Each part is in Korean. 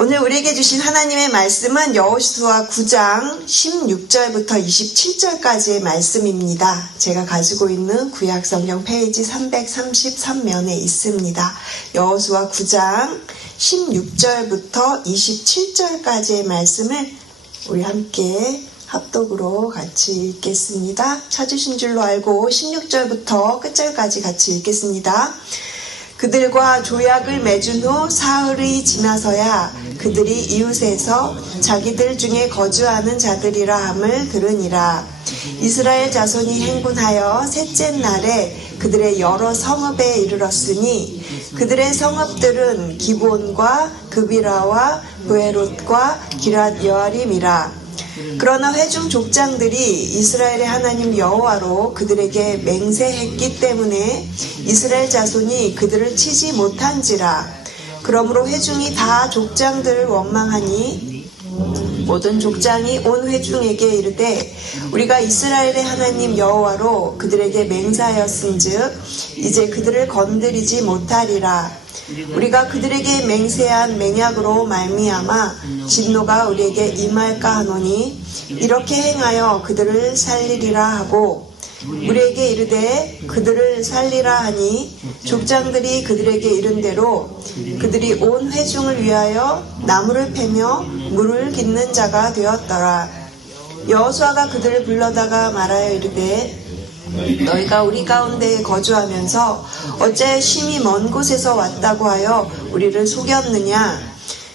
오늘 우리에게 주신 하나님의 말씀은 여호수아 9장 16절부터 27절까지의 말씀입니다. 제가 가지고 있는 구약성경 페이지 333면에 있습니다. 여호수아 9장 16절부터 27절까지의 말씀을 우리 함께 합독으로 같이 읽겠습니다. 찾으신 줄로 알고 16절부터 끝절까지 같이 읽겠습니다. 그들과 조약을 맺은 후 사흘이 지나서야 그들이 이웃에서 자기들 중에 거주하는 자들이라 함을 들으니라. 이스라엘 자손이 행군하여 셋째 날에 그들의 여러 성읍에 이르렀으니 그들의 성읍들은 기브온과 그비라와 브에롯과 기랏 여아림이라. 그러나 회중 족장들이 이스라엘의 하나님 여호와로 그들에게 맹세했기 때문에 이스라엘 자손이 그들을 치지 못한지라. 그러므로 회중이 다 족장들을 원망하니 모든 족장이 온 회중에게 이르되 우리가 이스라엘의 하나님 여호와로 그들에게 맹세하였은즉 이제 그들을 건드리지 못하리라. 우리가 그들에게 맹세한 맹약으로 말미암아 진노가 우리에게 임할까 하노니 이렇게 행하여 그들을 살리리라 하고 우리에게 이르되 그들을 살리라 하니 족장들이 그들에게 이른 대로 그들이 온 회중을 위하여 나무를 패며 물을 깃는 자가 되었더라. 여호수아가 그들을 불러다가 말하여 이르되 너희가 우리 가운데 거주하면서 어째 심히 먼 곳에서 왔다고 하여 우리를 속였느냐?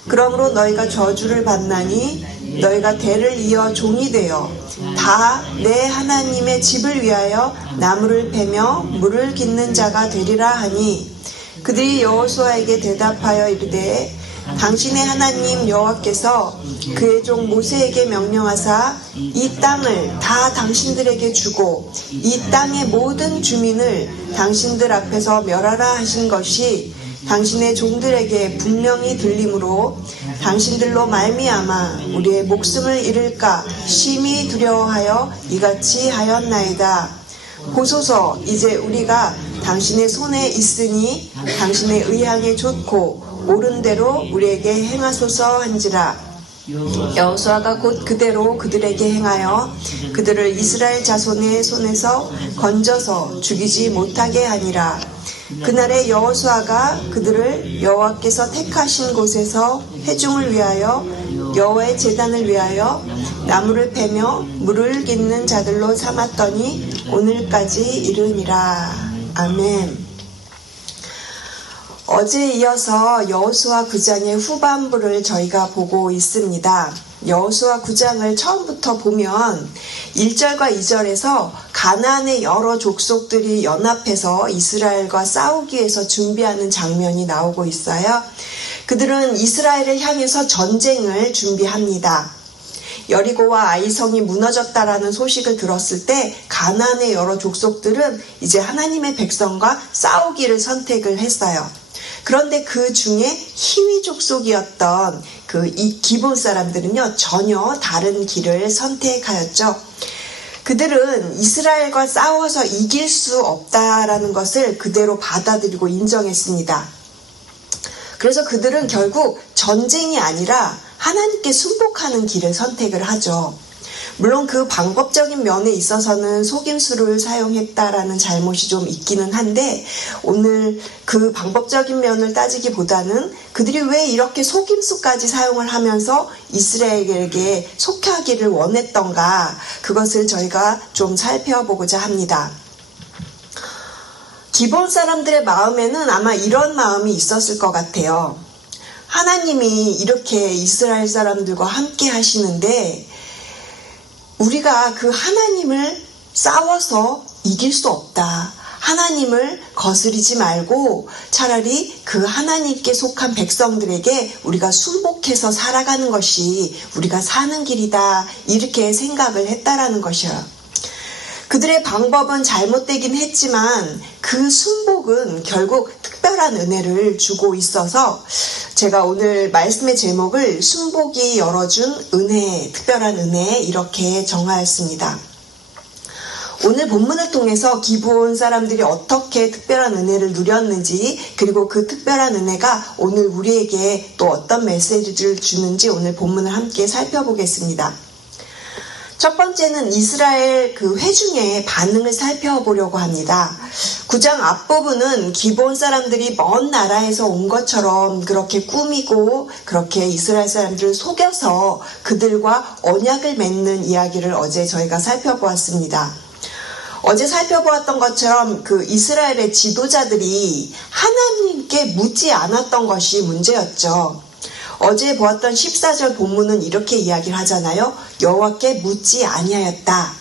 그러므로 너희가 저주를 받나니 너희가 대를 이어 종이 되어 다 내 하나님의 집을 위하여 나무를 패며 물을 깃는 자가 되리라 하니 그들이 여호수아에게 대답하여 이르되 당신의 하나님 여호와께서 그의 종 모세에게 명령하사 이 땅을 다 당신들에게 주고 이 땅의 모든 주민을 당신들 앞에서 멸하라 하신 것이 당신의 종들에게 분명히 들리므로 당신들로 말미암아 우리의 목숨을 잃을까 심히 두려워하여 이같이 하였나이다. 보소서 이제 우리가 당신의 손에 있으니 당신의 의향에 좋고 옳은 대로 우리에게 행하소서 한지라. 여호수아가 곧 그대로 그들에게 행하여 그들을 이스라엘 자손의 손에서 건져서 죽이지 못하게 하니라. 그날에 여호수아가 그들을 여호와께서 택하신 곳에서 회중을 위하여 여호와의 제단을 위하여 나무를 패며 물을 깃는 자들로 삼았더니 오늘까지 이르니라. 아멘. 어제에 이어서 여호수아 9장의 후반부를 저희가 보고 있습니다. 여호수아 9장을 처음부터 보면 1절과 2절에서 가나안의 여러 족속들이 연합해서 이스라엘과 싸우기 위해서 준비하는 장면이 나오고 있어요. 그들은 이스라엘을 향해서 전쟁을 준비합니다. 여리고와 아이성이 무너졌다라는 소식을 들었을 때 가나안의 여러 족속들은 이제 하나님의 백성과 싸우기를 선택을 했어요. 그런데 그 중에 히위 족속이었던 이 기브온 사람들은요 전혀 다른 길을 선택하였죠. 그들은 이스라엘과 싸워서 이길 수 없다라는 것을 그대로 받아들이고 인정했습니다. 그래서 그들은 결국 전쟁이 아니라 하나님께 순복하는 길을 선택을 하죠. 물론 그 방법적인 면에 있어서는 속임수를 사용했다라는 잘못이 좀 있기는 한데 오늘 그 방법적인 면을 따지기보다는 그들이 왜 이렇게 속임수까지 사용을 하면서 이스라엘에게 속하기를 원했던가 그것을 저희가 좀 살펴보고자 합니다. 기브온 사람들의 마음에는 아마 이런 마음이 있었을 것 같아요. 하나님이 이렇게 이스라엘 사람들과 함께 하시는데 우리가 그 하나님을 싸워서 이길 수 없다. 하나님을 거스리지 말고 차라리 그 하나님께 속한 백성들에게 우리가 순복해서 살아가는 것이 우리가 사는 길이다. 이렇게 생각을 했다라는 것이에요. 그들의 방법은 잘못되긴 했지만 그 순복은 결국 특별한 은혜를 주고 있어서 제가 오늘 말씀의 제목을 순복이 열어준 은혜, 특별한 은혜 이렇게 정하였습니다. 오늘 본문을 통해서 기브온 사람들이 어떻게 특별한 은혜를 누렸는지, 그리고 그 특별한 은혜가 오늘 우리에게 또 어떤 메시지를 주는지 오늘 본문을 함께 살펴보겠습니다. 첫 번째는 이스라엘 그 회중의 반응을 살펴보려고 합니다. 9장 앞부분은 기브온 사람들이 먼 나라에서 온 것처럼 그렇게 꾸미고 그렇게 이스라엘 사람들을 속여서 그들과 언약을 맺는 이야기를 어제 저희가 살펴보았습니다. 어제 살펴보았던 것처럼 그 이스라엘의 지도자들이 하나님께 묻지 않았던 것이 문제였죠. 어제 보았던 14절 본문은 이렇게 이야기를 하잖아요. 여호와께 묻지 아니하였다.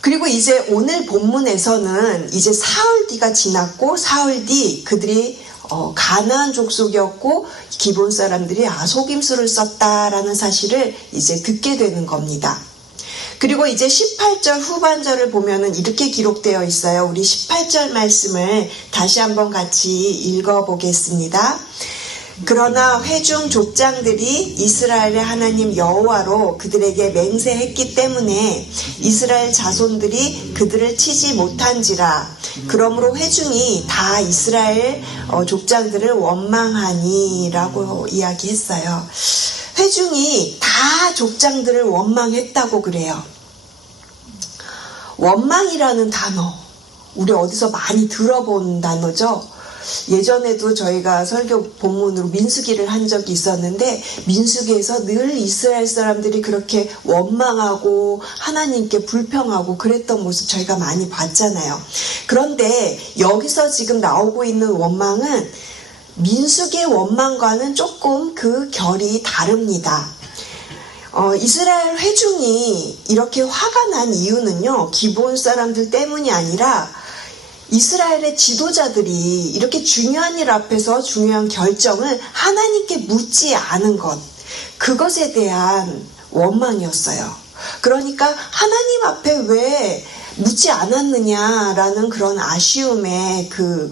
그리고 이제 오늘 본문에서는 이제 사흘 뒤가 지났고 사흘 뒤 그들이 가나안 족속이었고 기브온 사람들이 속임수를 썼다라는 사실을 이제 듣게 되는 겁니다. 그리고 이제 18절 후반절을 보면은 이렇게 기록되어 있어요. 우리 18절 말씀을 다시 한번 같이 읽어보겠습니다. 그러나 회중 족장들이 이스라엘의 하나님 여호와로 그들에게 맹세했기 때문에 이스라엘 자손들이 그들을 치지 못한지라. 그러므로 회중이 다 이스라엘 족장들을 원망하니라고 이야기했어요. 회중이 다 족장들을 원망했다고 그래요. 원망이라는 단어, 우리 어디서 많이 들어본 단어죠. 예전에도 저희가 설교 본문으로 민수기를 한 적이 있었는데 민수기에서 늘 이스라엘 사람들이 그렇게 원망하고 하나님께 불평하고 그랬던 모습 저희가 많이 봤잖아요. 그런데 여기서 지금 나오고 있는 원망은 민수기의 원망과는 조금 그 결이 다릅니다. 이스라엘 회중이 이렇게 화가 난 이유는요, 기브온 사람들 때문이 아니라 이스라엘의 지도자들이 이렇게 중요한 일 앞에서 중요한 결정을 하나님께 묻지 않은 것, 그것에 대한 원망이었어요. 그러니까 하나님 앞에 왜 묻지 않았느냐라는 그런 아쉬움에 그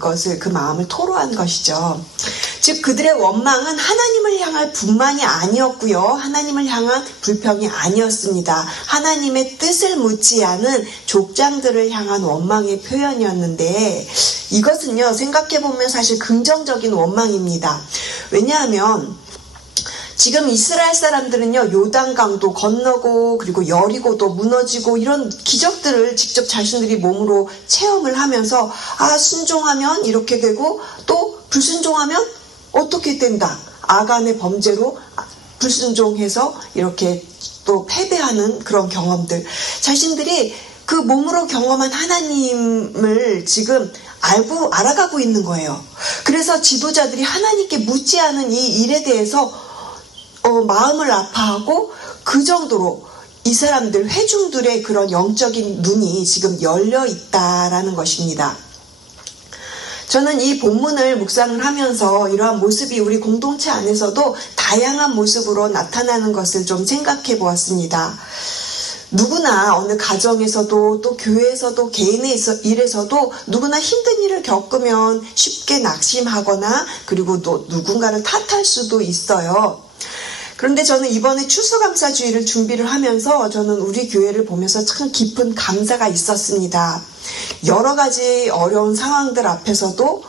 마음을 토로한 것이죠. 즉 그들의 원망은 하나님을 향할 분만이 아니었고요. 하나님을 향한 불평이 아니었습니다. 하나님의 뜻을 묻지 않은 족장들을 향한 원망의 표현이었는데 이것은요, 생각해보면 사실 긍정적인 원망입니다. 왜냐하면 지금 이스라엘 사람들은요, 요단강도 건너고 그리고 여리고도 무너지고 이런 기적들을 직접 자신들이 몸으로 체험을 하면서 순종하면 이렇게 되고 또 불순종하면 어떻게 된다. 아간의 범죄로 불순종해서 이렇게 또 패배하는 그런 경험들. 자신들이 그 몸으로 경험한 하나님을 지금 알아가고 있는 거예요. 그래서 지도자들이 하나님께 묻지 않은 이 일에 대해서 마음을 아파하고 그 정도로 이 사람들, 회중들의 그런 영적인 눈이 지금 열려 있다라는 것입니다. 저는 이 본문을 묵상을 하면서 이러한 모습이 우리 공동체 안에서도 다양한 모습으로 나타나는 것을 좀 생각해 보았습니다. 누구나 어느 가정에서도 또 교회에서도 개인의 일에서도 누구나 힘든 일을 겪으면 쉽게 낙심하거나 그리고 또 누군가를 탓할 수도 있어요. 그런데 저는 이번에 추수감사주의를 준비를 하면서 저는 우리 교회를 보면서 참 깊은 감사가 있었습니다. 여러 가지 어려운 상황들 앞에서도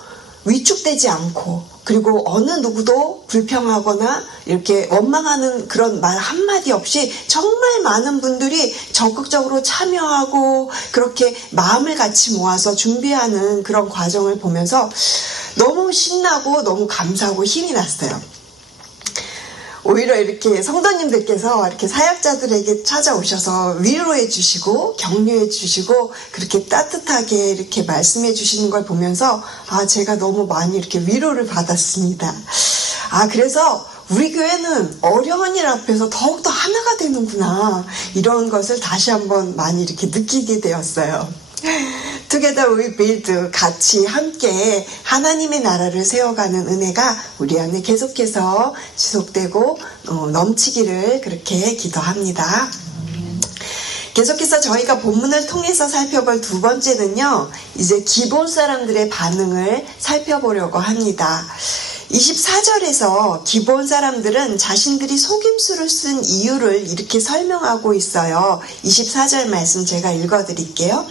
위축되지 않고 그리고 어느 누구도 불평하거나 이렇게 원망하는 그런 말 한마디 없이 정말 많은 분들이 적극적으로 참여하고 그렇게 마음을 같이 모아서 준비하는 그런 과정을 보면서 너무 신나고 너무 감사하고 힘이 났어요. 오히려 이렇게 성도님들께서 이렇게 사역자들에게 찾아오셔서 위로해 주시고 격려해 주시고 그렇게 따뜻하게 이렇게 말씀해 주시는 걸 보면서 제가 너무 많이 이렇게 위로를 받았습니다. 그래서 우리 교회는 어려운 일 앞에서 더욱더 하나가 되는구나, 이런 것을 다시 한번 많이 이렇게 느끼게 되었어요. Together we build, 같이 함께 하나님의 나라를 세워가는 은혜가 우리 안에 계속해서 지속되고 넘치기를 그렇게 기도합니다. 계속해서 저희가 본문을 통해서 살펴볼 두 번째는요, 이제 기브온 사람들의 반응을 살펴보려고 합니다. 24절에서 기브온 사람들은 자신들이 속임수를 쓴 이유를 이렇게 설명하고 있어요. 24절 말씀 제가 읽어드릴게요.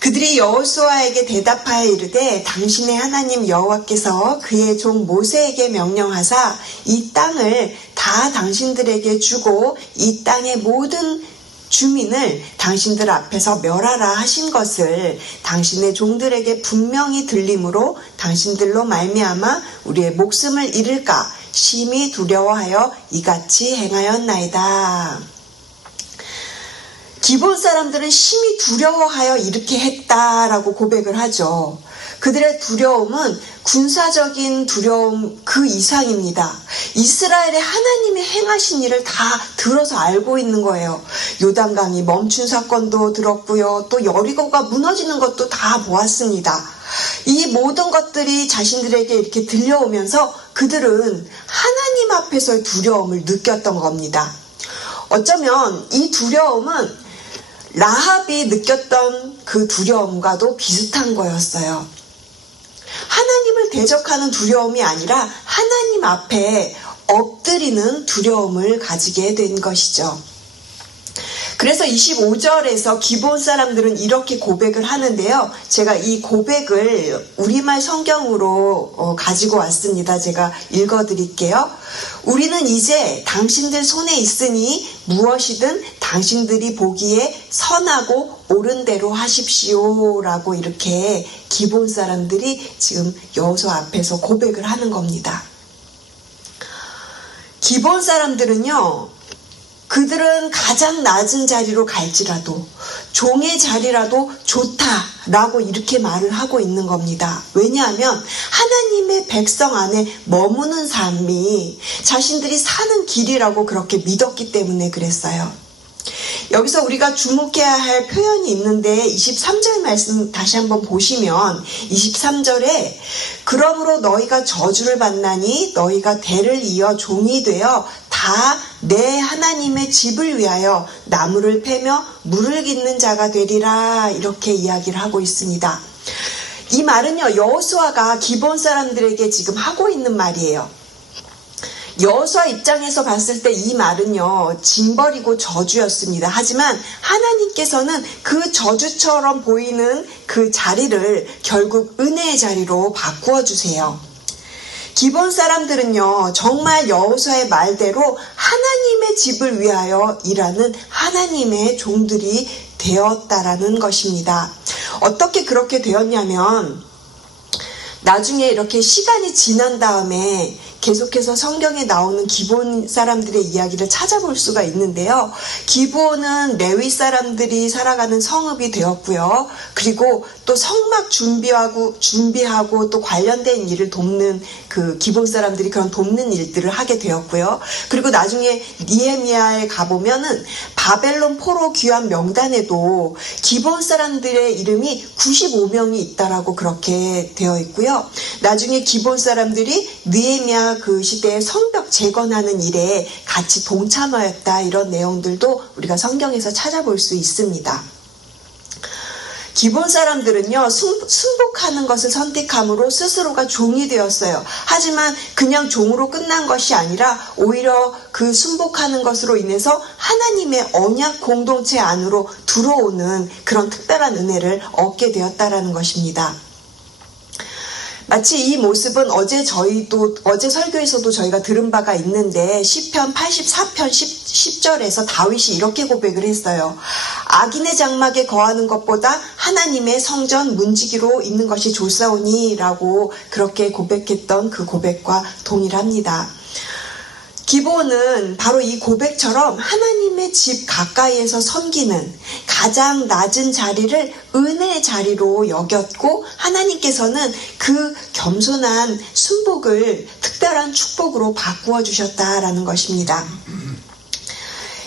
그들이 여호수아에게 대답하여 이르되 당신의 하나님 여호와께서 그의 종 모세에게 명령하사 이 땅을 다 당신들에게 주고 이 땅의 모든 주민을 당신들 앞에서 멸하라 하신 것을 당신의 종들에게 분명히 들림으로 당신들로 말미암아 우리의 목숨을 잃을까 심히 두려워하여 이같이 행하였나이다. 기브온 사람들은 심히 두려워하여 이렇게 했다라고 고백을 하죠. 그들의 두려움은 군사적인 두려움 그 이상입니다. 이스라엘의 하나님이 행하신 일을 다 들어서 알고 있는 거예요. 요단강이 멈춘 사건도 들었고요. 또 여리고가 무너지는 것도 다 보았습니다. 이 모든 것들이 자신들에게 이렇게 들려오면서 그들은 하나님 앞에서의 두려움을 느꼈던 겁니다. 어쩌면 이 두려움은 라합이 느꼈던 그 두려움과도 비슷한 거였어요. 하나님을 대적하는 두려움이 아니라 하나님 앞에 엎드리는 두려움을 가지게 된 것이죠. 그래서 25절에서 기브온 사람들은 이렇게 고백을 하는데요. 제가 이 고백을 우리말 성경으로 가지고 왔습니다. 제가 읽어드릴게요. 우리는 이제 당신들 손에 있으니 무엇이든 당신들이 보기에 선하고 옳은 대로 하십시오 라고 이렇게 기브온 사람들이 지금 여호수아 앞에서 고백을 하는 겁니다. 기브온 사람들은요, 그들은 가장 낮은 자리로 갈지라도 종의 자리라도 좋다라고 이렇게 말을 하고 있는 겁니다. 왜냐하면 하나님의 백성 안에 머무는 삶이 자신들이 사는 길이라고 그렇게 믿었기 때문에 그랬어요. 여기서 우리가 주목해야 할 표현이 있는데 23절 말씀 다시 한번 보시면 23절에 그러므로 너희가 저주를 받나니 너희가 대를 이어 종이 되어 다 내 하나님의 집을 위하여 나무를 패며 물을 깃는 자가 되리라 이렇게 이야기를 하고 있습니다. 이 말은요, 여호수아가 기브온 사람들에게 지금 하고 있는 말이에요. 여호수아 입장에서 봤을 때 이 말은요, 징벌이고 저주였습니다. 하지만 하나님께서는 그 저주처럼 보이는 그 자리를 결국 은혜의 자리로 바꾸어 주세요. 기브온 사람들은요, 정말 여호수아의 말대로 하나님의 집을 위하여 일하는 하나님의 종들이 되었다라는 것입니다. 어떻게 그렇게 되었냐면 나중에 이렇게 시간이 지난 다음에 계속해서 성경에 나오는 기브온 사람들의 이야기를 찾아볼 수가 있는데요. 기브온은 레위 사람들이 살아가는 성읍이 되었고요. 그리고 또 성막 준비하고 또 관련된 일을 돕는 그 기브온 사람들이 그런 돕는 일들을 하게 되었고요. 그리고 나중에 니헤미야에 가보면은 바벨론 포로 귀환 명단에도 기브온 사람들의 이름이 95명이 있다라고 그렇게 되어 있고요. 나중에 기브온 사람들이 니헤미야 그 시대에 성벽 재건하는 일에 같이 동참하였다 이런 내용들도 우리가 성경에서 찾아볼 수 있습니다. 기브온 사람들은요, 순복하는 것을 선택함으로 스스로가 종이 되었어요. 하지만 그냥 종으로 끝난 것이 아니라 오히려 그 순복하는 것으로 인해서 하나님의 언약 공동체 안으로 들어오는 그런 특별한 은혜를 얻게 되었다라는 것입니다. 마치 이 모습은 어제 설교에서도 저희가 들은 바가 있는데 시편 84편 10절에서 다윗이 이렇게 고백을 했어요. 악인의 장막에 거하는 것보다 하나님의 성전 문지기로 있는 것이 좋사오니 라고 그렇게 고백했던 그 고백과 동일합니다. 기브온은 바로 이 고백처럼 하나님의 집 가까이에서 섬기는 가장 낮은 자리를 은혜의 자리로 여겼고 하나님께서는 그 겸손한 순복을 특별한 축복으로 바꾸어 주셨다라는 것입니다.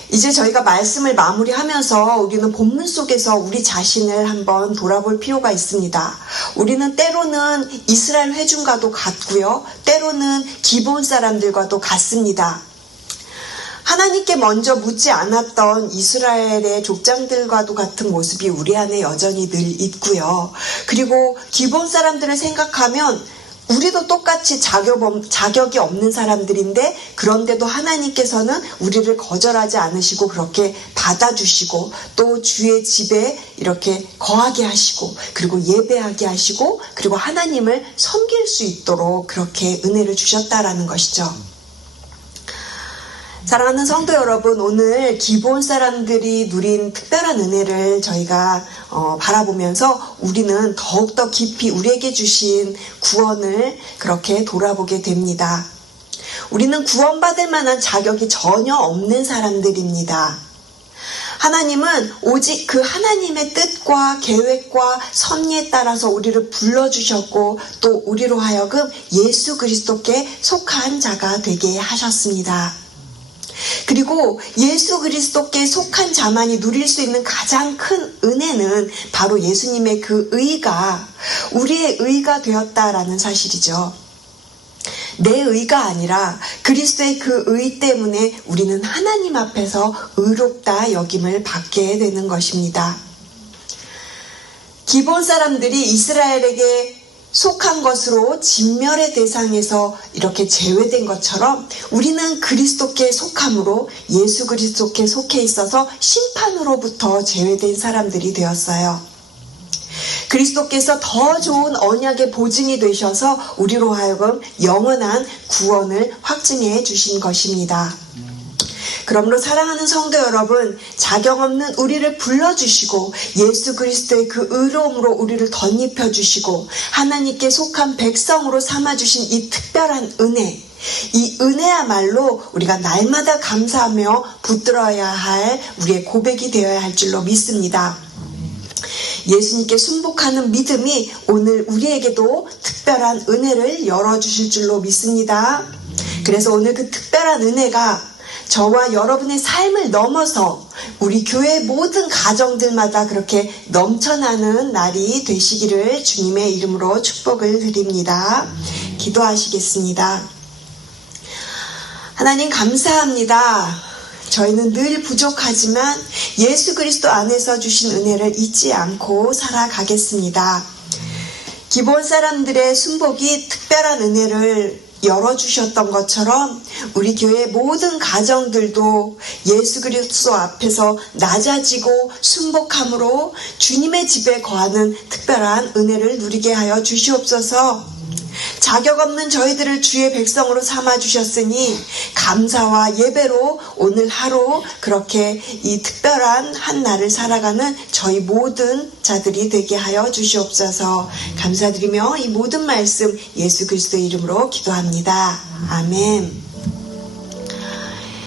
이제 저희가 말씀을 마무리하면서 우리는 본문 속에서 우리 자신을 한번 돌아볼 필요가 있습니다. 우리는 때로는 이스라엘 회중과도 같고요. 때로는 기브온 사람들과도 같습니다. 하나님께 먼저 묻지 않았던 이스라엘의 족장들과도 같은 모습이 우리 안에 여전히 늘 있고요. 그리고 기브온 사람들을 생각하면 우리도 똑같이 자격이 없는 사람들인데 그런데도 하나님께서는 우리를 거절하지 않으시고 그렇게 받아주시고 또 주의 집에 이렇게 거하게 하시고 그리고 예배하게 하시고 그리고 하나님을 섬길 수 있도록 그렇게 은혜를 주셨다라는 것이죠. 사랑하는 성도 여러분, 오늘 기본 사람들이 누린 특별한 은혜를 저희가 바라보면서 우리는 더욱더 깊이 우리에게 주신 구원을 그렇게 돌아보게 됩니다. 우리는 구원받을 만한 자격이 전혀 없는 사람들입니다. 하나님은 오직 그 하나님의 뜻과 계획과 섭리에 따라서 우리를 불러주셨고 또 우리로 하여금 예수 그리스도께 속한 자가 되게 하셨습니다. 그리고 예수 그리스도께 속한 자만이 누릴 수 있는 가장 큰 은혜는 바로 예수님의 그 의가 우리의 의가 되었다라는 사실이죠. 내 의가 아니라 그리스도의 그 의 때문에 우리는 하나님 앞에서 의롭다 여김을 받게 되는 것입니다. 기본 사람들이 이스라엘에게 속한 것으로 진멸의 대상에서 이렇게 제외된 것처럼 우리는 그리스도께 속함으로 예수 그리스도께 속해 있어서 심판으로부터 제외된 사람들이 되었어요. 그리스도께서 더 좋은 언약의 보증이 되셔서 우리로 하여금 영원한 구원을 확증해 주신 것입니다. 그러므로 사랑하는 성도 여러분, 자격 없는 우리를 불러주시고 예수 그리스도의 그 의로움으로 우리를 덧입혀 주시고 하나님께 속한 백성으로 삼아주신 이 특별한 은혜, 이 은혜야말로 우리가 날마다 감사하며 붙들어야 할 우리의 고백이 되어야 할 줄로 믿습니다. 예수님께 순복하는 믿음이 오늘 우리에게도 특별한 은혜를 열어주실 줄로 믿습니다. 그래서 오늘 그 특별한 은혜가 저와 여러분의 삶을 넘어서 우리 교회 모든 가정들마다 그렇게 넘쳐나는 날이 되시기를 주님의 이름으로 축복을 드립니다. 기도하시겠습니다. 하나님 감사합니다. 저희는 늘 부족하지만 예수 그리스도 안에서 주신 은혜를 잊지 않고 살아가겠습니다. 기본 사람들의 순복이 특별한 은혜를 열어주셨던 것처럼 우리 교회 모든 가정들도 예수 그리스도 앞에서 낮아지고 순복함으로 주님의 집에 거하는 특별한 은혜를 누리게 하여 주시옵소서. 자격 없는 저희들을 주의 백성으로 삼아주셨으니 감사와 예배로 오늘 하루 그렇게 이 특별한 한 날을 살아가는 저희 모든 자들이 되게 하여 주시옵소서. 감사드리며 이 모든 말씀 예수 그리스도의 이름으로 기도합니다. 아멘.